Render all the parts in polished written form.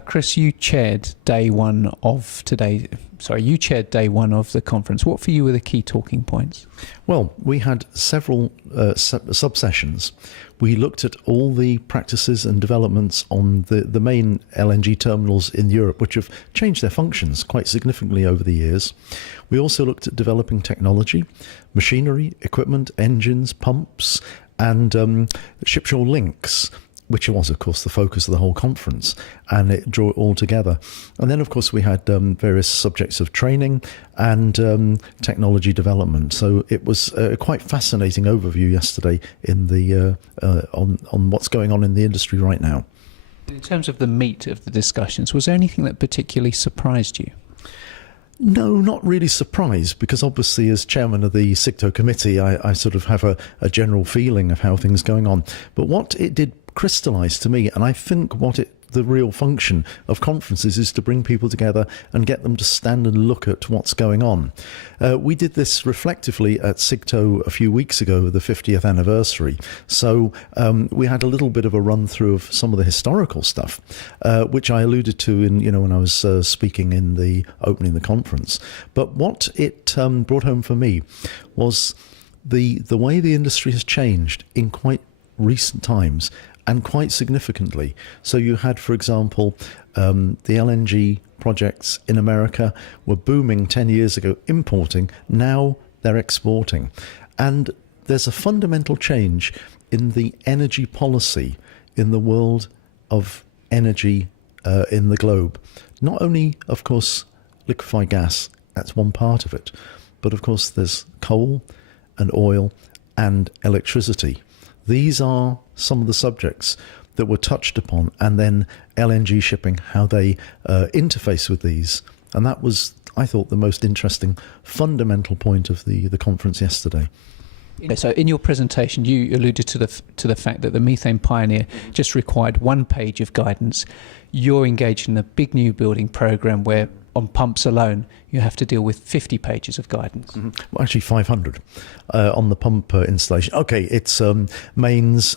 Chris, you chaired day one of you chaired day one of the conference. What for you were the key talking points? Well, we had several sub-sessions. We looked at all the practices and developments on the main LNG terminals in Europe, which have changed their functions quite significantly over the years. We also looked at developing technology, machinery, equipment, engines, pumps, and ship-shore links, which was, of course, the focus of the whole conference, and it drew it all together. And then, of course, we had various subjects of training and technology development. So it was a quite fascinating overview yesterday in the on what's going on in the industry right now. In terms of the meat of the discussions, was there anything that particularly surprised you? No, not really surprised, because obviously as chairman of the SIGTO committee, I sort of have a general feeling of how things are going on. But what it did crystallise to me, and I think the real function of conferences is to bring people together and get them to stand and look at what's going on. We did this reflectively at SIGTO a few weeks ago, the 50th anniversary. So we had a little bit of a run through of some of the historical stuff, which I alluded to in when I was speaking in the opening of the conference. But what it brought home for me was the way the industry has changed in quite recent times, and quite significantly. So you had, for example, the LNG projects in America were booming 10 years ago, importing. Now they're exporting. And there's a fundamental change in the energy policy in the world of energy in the globe. Not only, of course, liquefied gas, that's one part of it, but of course there's coal and oil and electricity. These are some of the subjects that were touched upon, and then LNG shipping, how they interface with these. And that was, I thought, the most interesting fundamental point of the conference yesterday. So in your presentation, you alluded to the fact that the Methane Pioneer just required 1 page of guidance. You're engaged in a big new building program where on pumps alone, you have to deal with 50 pages of guidance. Mm-hmm. Well, actually 500 on the pump installation. Okay, it's mains,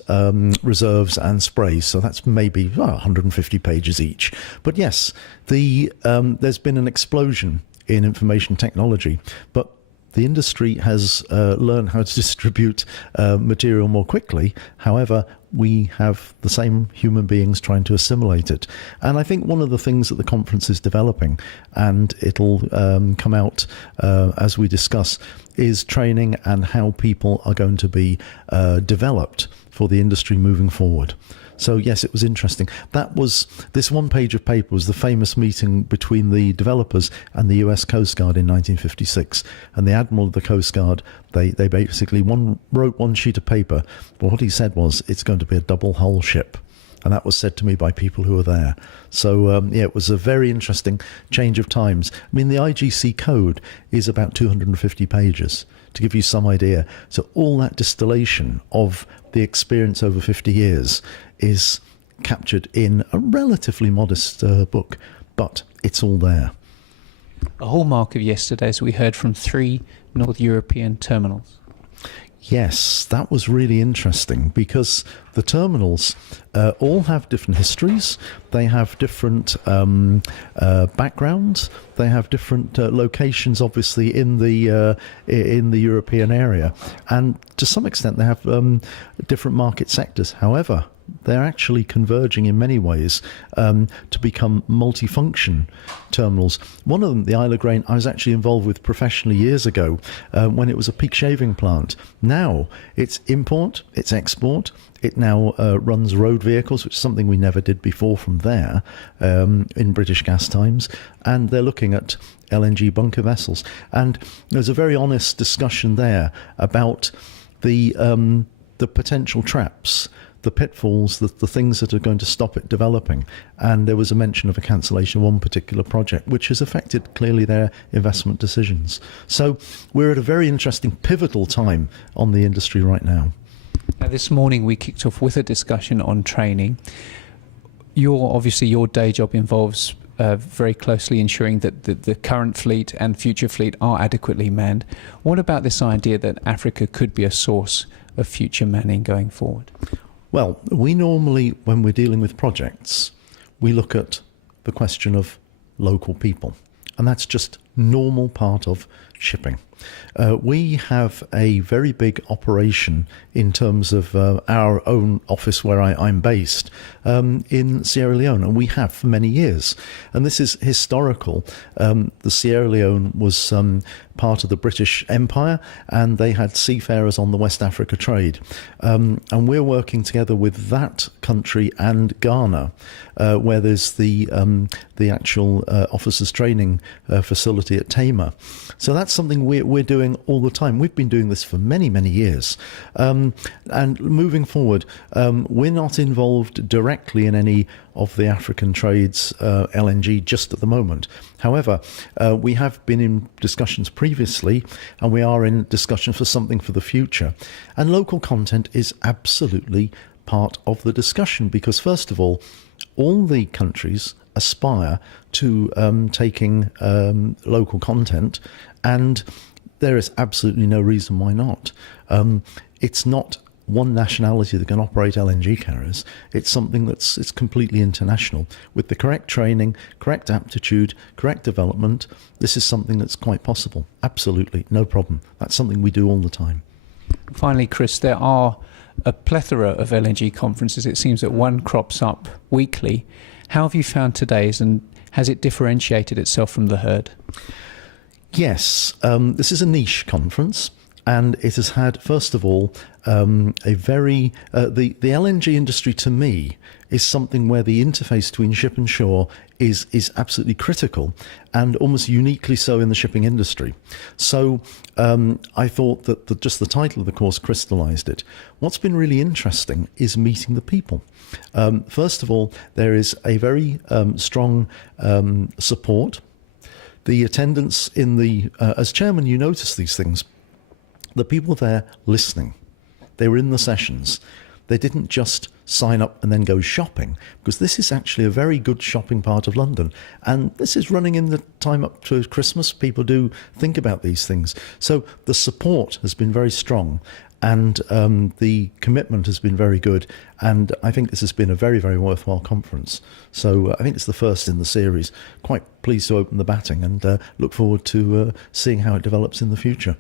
reserves and sprays, so that's maybe 150 pages each. But yes, there's been an explosion in information technology, but the industry has learned how to distribute material more quickly. However, we have the same human beings trying to assimilate it. And I think one of the things that the conference is developing, and it'll come out as we discuss, is training and how people are going to be developed for the industry moving forward. So yes, it was interesting. This 1 page of paper was the famous meeting between the developers and the US Coast Guard in 1956. And the Admiral of the Coast Guard, they basically wrote 1 sheet of paper. But what he said was, it's going to be a double hull ship. And that was said to me by people who were there. So yeah, it was a very interesting change of times. I mean, the IGC code is about 250 pages, to give you some idea. So all that distillation of the experience over 50 years is captured in a relatively modest book, but it's all there. A hallmark of yesterday is we heard from 3 North European terminals. Yes, that was really interesting, because the terminals all have different histories, they have different backgrounds, they have different locations, obviously, in the European area, and to some extent they have different market sectors. However, they're actually converging in many ways to become multifunction terminals. One of them, the Isle of Grain, I was actually involved with professionally years ago when it was a peak shaving plant. Now it's import, it's export. It now runs road vehicles, which is something we never did before from there in British gas times. And they're looking at LNG bunker vessels. And there's a very honest discussion there about the potential traps, the pitfalls, the things that are going to stop it developing. And there was a mention of a cancellation of one particular project, which has affected clearly their investment decisions. So we're at a very interesting, pivotal time on the industry right now. Now, this morning we kicked off with a discussion on training. Obviously your day job involves very closely ensuring that the current fleet and future fleet are adequately manned. What about this idea that Africa could be a source of future manning going forward? Well, we normally, when we're dealing with projects, we look at the question of local people. And that's just normal part of shipping. We have a very big operation in terms of our own office where I'm based in Sierra Leone, and we have for many years. And this is historical. The Sierra Leone was part of the British Empire, and they had seafarers on the West Africa trade. And we're working together with that country and Ghana, where there's the actual officers training facility at Tama. So that's something we're doing all the time. We've been doing this for many, many years. And moving forward, we're not involved directly in any of the African trades, LNG, just at the moment. However, we have been in discussions previously, and we are in discussion for something for the future. And local content is absolutely part of the discussion because, first of all the countries aspire to taking local content, and there is absolutely no reason why not. It's not one nationality that can operate LNG carriers. It's something it's completely international. With the correct training, correct aptitude, correct development, this is something that's quite possible. Absolutely, no problem. That's something we do all the time. Finally, Chris, there are a plethora of LNG conferences. It seems that one crops up weekly. How have you found today's, and has it differentiated itself from the herd? Yes, this is a niche conference, and it has had, first of all, a very the LNG industry to me is something where the interface between ship and shore is absolutely critical, and almost uniquely so in the shipping industry. So I thought that just the title of the course crystallized it. What's been really interesting is meeting the people. First of all, there is a very strong support. The attendance in the, as chairman, you notice these things. The people there listening, they were in the sessions. They didn't just sign up and then go shopping, because this is actually a very good shopping part of London. And this is running in the time up to Christmas. People do think about these things. So the support has been very strong, and the commitment has been very good. And I think this has been a very, very worthwhile conference. So I think it's the first in the series. Quite pleased to open the batting, and look forward to seeing how it develops in the future.